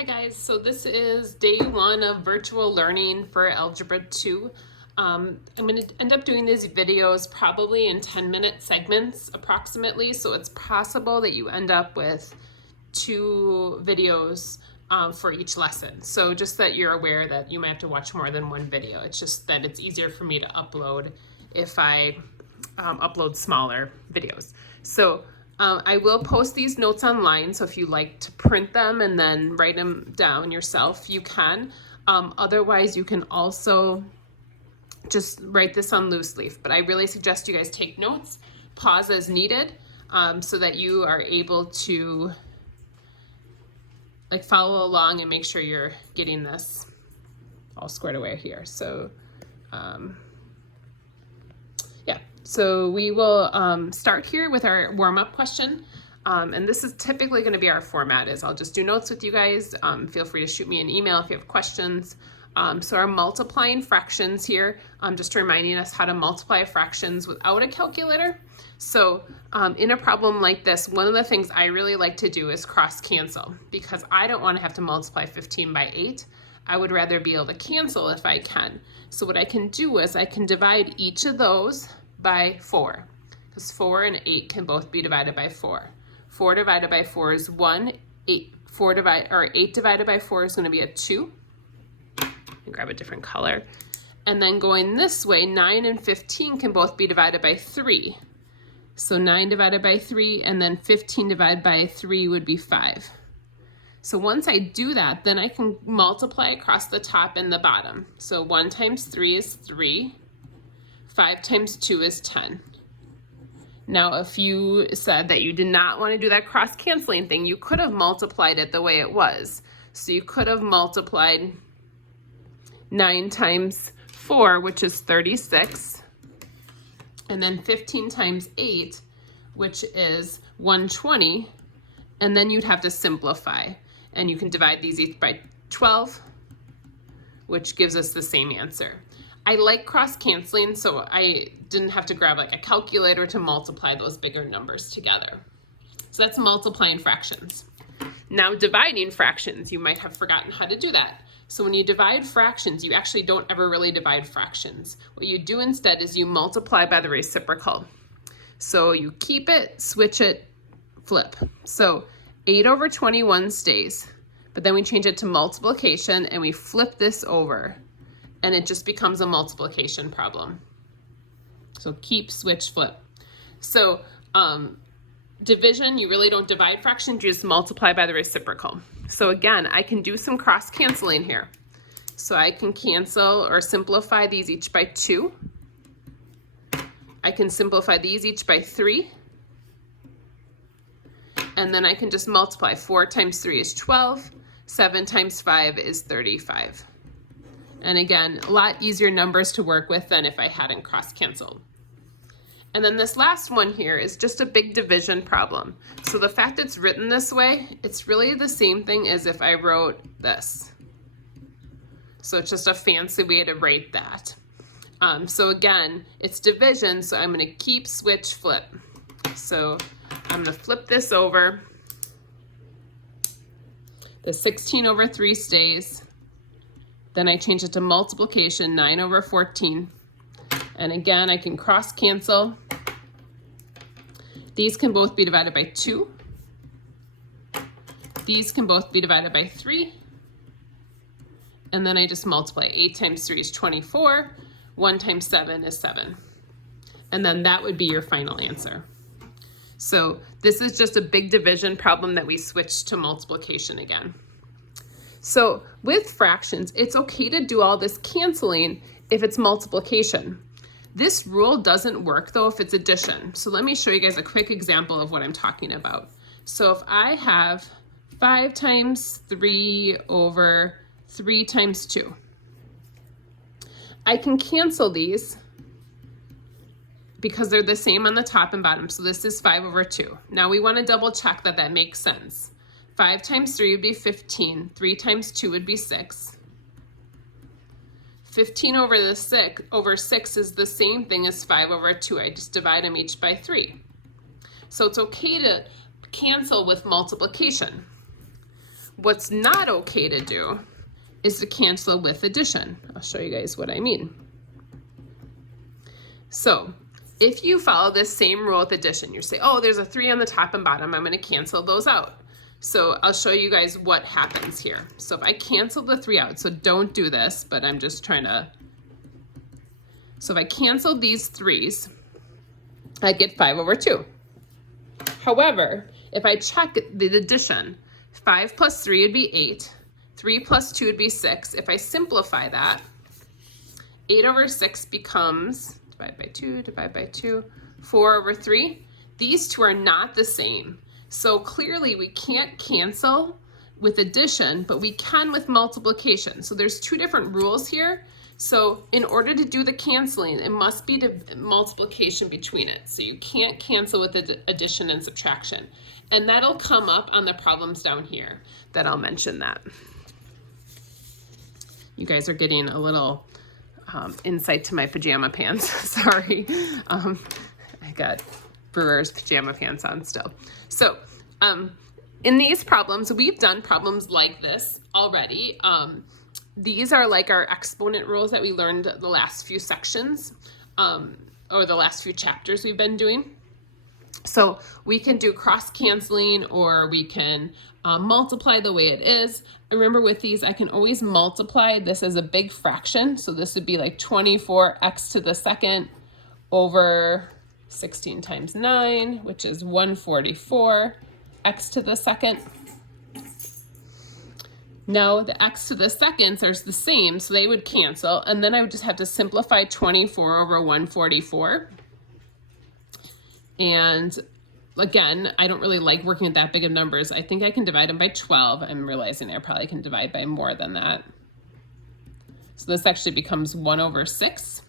Hi guys, so this is day one of virtual learning for Algebra 2. I'm going to end up doing these videos probably in 10-minute segments approximately, so it's possible that you end up with 2 videos for each lesson. So just that you're aware that you might have to watch more than one video. It's just that it's easier for me to upload if I upload smaller videos. So I will post these notes online, so if you like to print them and then write them down yourself, you can. Otherwise, you can also just write this on loose leaf, but I really suggest you guys take notes, pause as needed, so that you are able to follow along and make sure you're getting this all squared away here. So So we will start here with our warm-up question. And this is typically going to be our format, is I'll just do notes with you guys. Feel free to shoot me an email if you have questions. So our multiplying fractions here, just reminding us how to multiply fractions without a calculator. So in a problem like this, one of the things I really like to do is cross cancel, because I don't want to have to multiply 15 by 8. I would rather be able to cancel if I can. So what I can do is I can divide each of those by 4, because 4 and 8 can both be divided by 4. 4 divided by 4 is 1. 8 divided by 4 is going to be a 2. And grab a different color. And then going this way, 9 and 15 can both be divided by 3. So 9 divided by 3, and then 15 divided by 3 would be 5. So once I do that, then I can multiply across the top and the bottom. So 1 times 3 is 3. 5 times 2 is 10. Now, if you said that you did not want to do that cross-canceling thing, you could have multiplied it the way it was. So you could have multiplied 9 times 4, which is 36, and then 15 times 8, which is 120, and then you'd have to simplify. And you can divide these each by 12, which gives us the same answer. I like cross-canceling, so I didn't have to grab like a calculator to multiply those bigger numbers together. So that's multiplying fractions. Now dividing fractions, you might have forgotten how to do that. So when you divide fractions, you actually don't ever really divide fractions. What you do instead is you multiply by the reciprocal. So you keep it, switch it, flip. So 8 over 21 stays, but then we change it to multiplication and we flip this over, and it just becomes a multiplication problem. So keep, switch, flip. So division, you really don't divide fractions, you just multiply by the reciprocal. So again, I can do some cross canceling here. So I can cancel or simplify these each by 2. I can simplify these each by 3. And then I can just multiply. 4 times 3 is 12. 7 times 5 is 35. And again, a lot easier numbers to work with than if I hadn't cross-canceled. And then this last one here is just a big division problem. So the fact it's written this way, it's really the same thing as if I wrote this. So it's just a fancy way to write that. So again, it's division, so I'm going to keep, switch, flip. So I'm going to flip this over. The 16 over 3 stays. Then I change it to multiplication, 9 over 14. And again, I can cross cancel. These can both be divided by 2. These can both be divided by 3. And then I just multiply. 8 times 3 is 24. 1 times 7 is 7. And then that would be your final answer. So this is just a big division problem that we switched to multiplication again. So with fractions, it's okay to do all this canceling if it's multiplication. This rule doesn't work though if it's addition. So let me show you guys a quick example of what I'm talking about. So if I have 5 times 3 over 3 times 2, I can cancel these because they're the same on the top and bottom. So this is 5 over 2. Now we want to double check that that makes sense. 5 times 3 would be 15. 3 times 2 would be 6. 15 over 6 is the same thing as 5 over 2. I just divide them each by 3. So it's okay to cancel with multiplication. What's not okay to do is to cancel with addition. I'll show you guys what I mean. So if you follow this same rule with addition, you say, oh, there's a 3 on the top and bottom, I'm going to cancel those out. So I'll show you guys what happens here. So if I cancel the 3 out, so don't do this, but I'm just trying to. So if I cancel these 3's, I get 5/2. However, if I check the addition, 5 plus 3 would be 8. 3 plus 2 would be 6. If I simplify that, 8/6 becomes, divide by 2, 4/3. These two are not the same. So clearly we can't cancel with addition, but we can with multiplication. So there's 2 different rules here. So in order to do the canceling, it must be the multiplication between it. So you can't cancel with addition and subtraction. And that'll come up on the problems down here that I'll mention that. You guys are getting a little insight to my pajama pants. Sorry. I got Brewer's pajama pants on still. So in these problems, we've done problems like this already. These are like our exponent rules that we learned the last few sections, or the last few chapters we've been doing. So we can do cross canceling, or we can multiply the way it is. Remember with these, I can always multiply this as a big fraction. So this would be like 24x to the second over 16 times 9, which is 144 x to the second. Now the x to the seconds are the same, so they would cancel, and then I would just have to simplify 24 over 144. And again, I don't really like working with that big of numbers. I think I can divide them by 12. I'm realizing I probably can divide by more than that. So this actually becomes 1/6.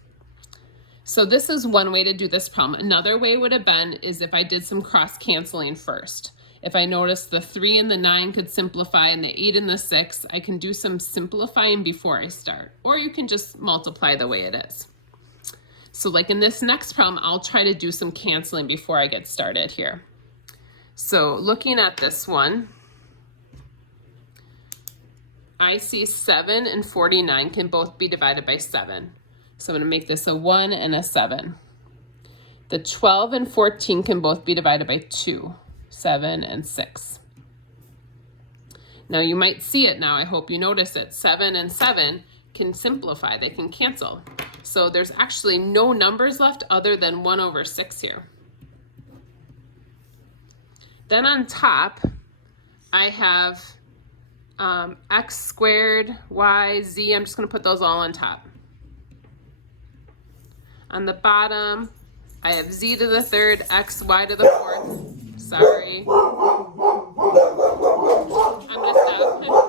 So this is one way to do this problem. Another way would have been is if I did some cross canceling first. If I noticed the 3 and the 9 could simplify and the 8 and the 6, I can do some simplifying before I start. Or you can just multiply the way it is. So like in this next problem, I'll try to do some canceling before I get started here. So looking at this one, I see 7 and 49 can both be divided by 7. So I'm going to make this a 1 and a 7. The 12 and 14 can both be divided by 2. 7 and 6. Now you might see it now. I hope you notice it. 7 and 7 can simplify. They can cancel. So there's actually no numbers left other than 1/6 here. Then on top, I have x squared, y, z. I'm just going to put those all on top. On the bottom, I have z to the 3rd, x, y to the 4th.